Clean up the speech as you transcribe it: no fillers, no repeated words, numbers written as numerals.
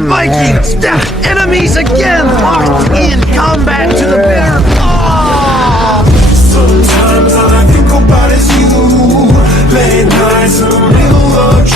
and Vikings! Enemies again! Locked in combat to the bitter... Oh! Sometimes all I think about is you. Late nights in the middle of